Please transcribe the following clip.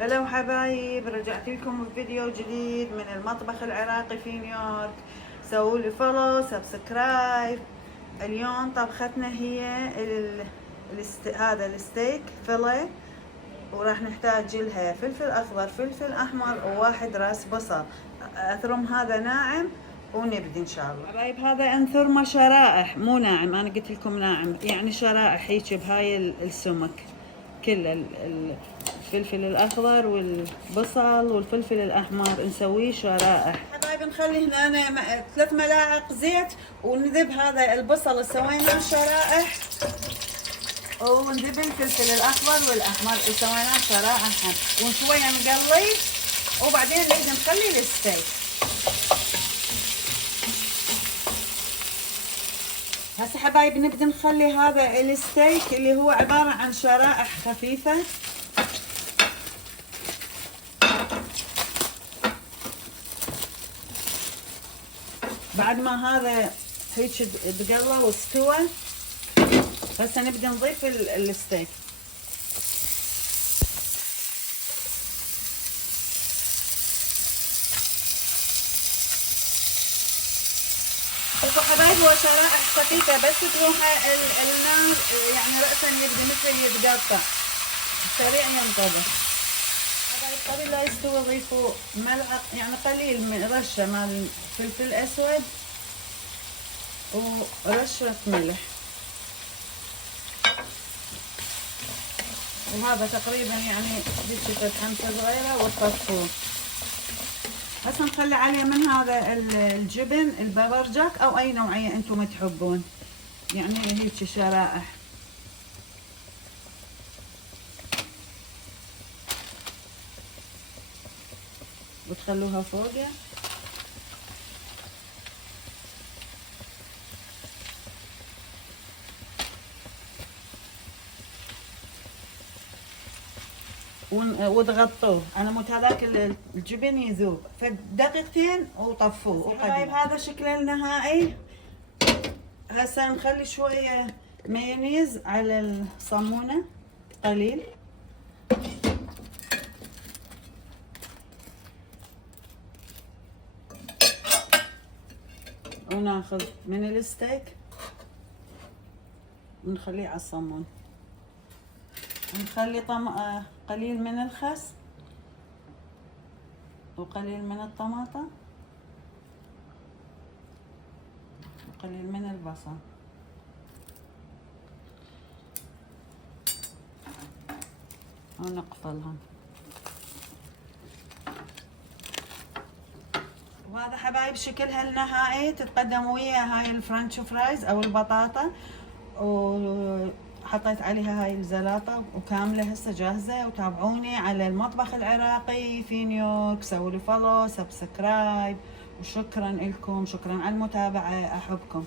هلا حبايب، رجعت لكم بفيديو جديد من المطبخ العراقي في نيويورك. سووا لي فولو سبسكرايب. اليوم طبختنا هي هذا الستيك فيليه، وراح نحتاج لها فلفل اخضر، فلفل احمر، وواحد راس بصل. اثرم هذا ناعم ونبدي ان شاء الله. حبايب هذا انثرمه شرائح، مو ناعم، انا قلت لكم ناعم يعني شرائح هيك بهاي السمك. كل الفلفل الاخضر والبصل والفلفل الاحمر نسويه شرائح. حبايب نخلي هنا 3 ملاعق زيت، ونذب هذا البصل اللي سويناه شرائح، ونذب الفلفل الاخضر والاحمر اللي سويناه شرائح، وشويه نقلي، وبعدين نجي نخلي الستيك. هسه حبايب نبدي نخلي هذا الستيك اللي هو عباره عن شرائح خفيفه. بعد ما هذا هيك تقلى واستوى، هسه نبدي نضيف الستيك. شوفوا حبايب، هو شرائح خفيفه، بس تروح النار يعني رأسا يبدي مثل يتقطع، سريع ينطبخ. حبايب قبل لا يستوي ضيفوا ملعقه يعني قليل من رشه مال فلفل اسود ورشه ملح، وهذا تقريبا يعني دشة حمسه صغيره، وتطفوه. هسه نخلي عليه من هذا الجبن البابرجاك او اي نوعيه انتم تحبون، يعني هيك شرائح. وتخلوها فوقه. وتغطوه على مود هذاك الجبن يذوب فدقيقتين وطفوه. حبايب هذا شكله النهائي. هسه نخلي شويه مايونيز على الصمونه قليل، وناخذ من الستيك ونخليه على الصمون، نخلي قليل من الخس وقليل من الطماطم وقليل من البصل، ونقفلهم. وهذا حبايب شكلها النهائي. تتقدم ويا هاي الفرنش فرايز او البطاطا، وحطيت عليها هاي الزلاطة وكاملة هسه جاهزة. وتابعوني على المطبخ العراقي في نيويورك، سووا لي فولو سبسكرايب، وشكرا لكم، شكرا على المتابعة، احبكم.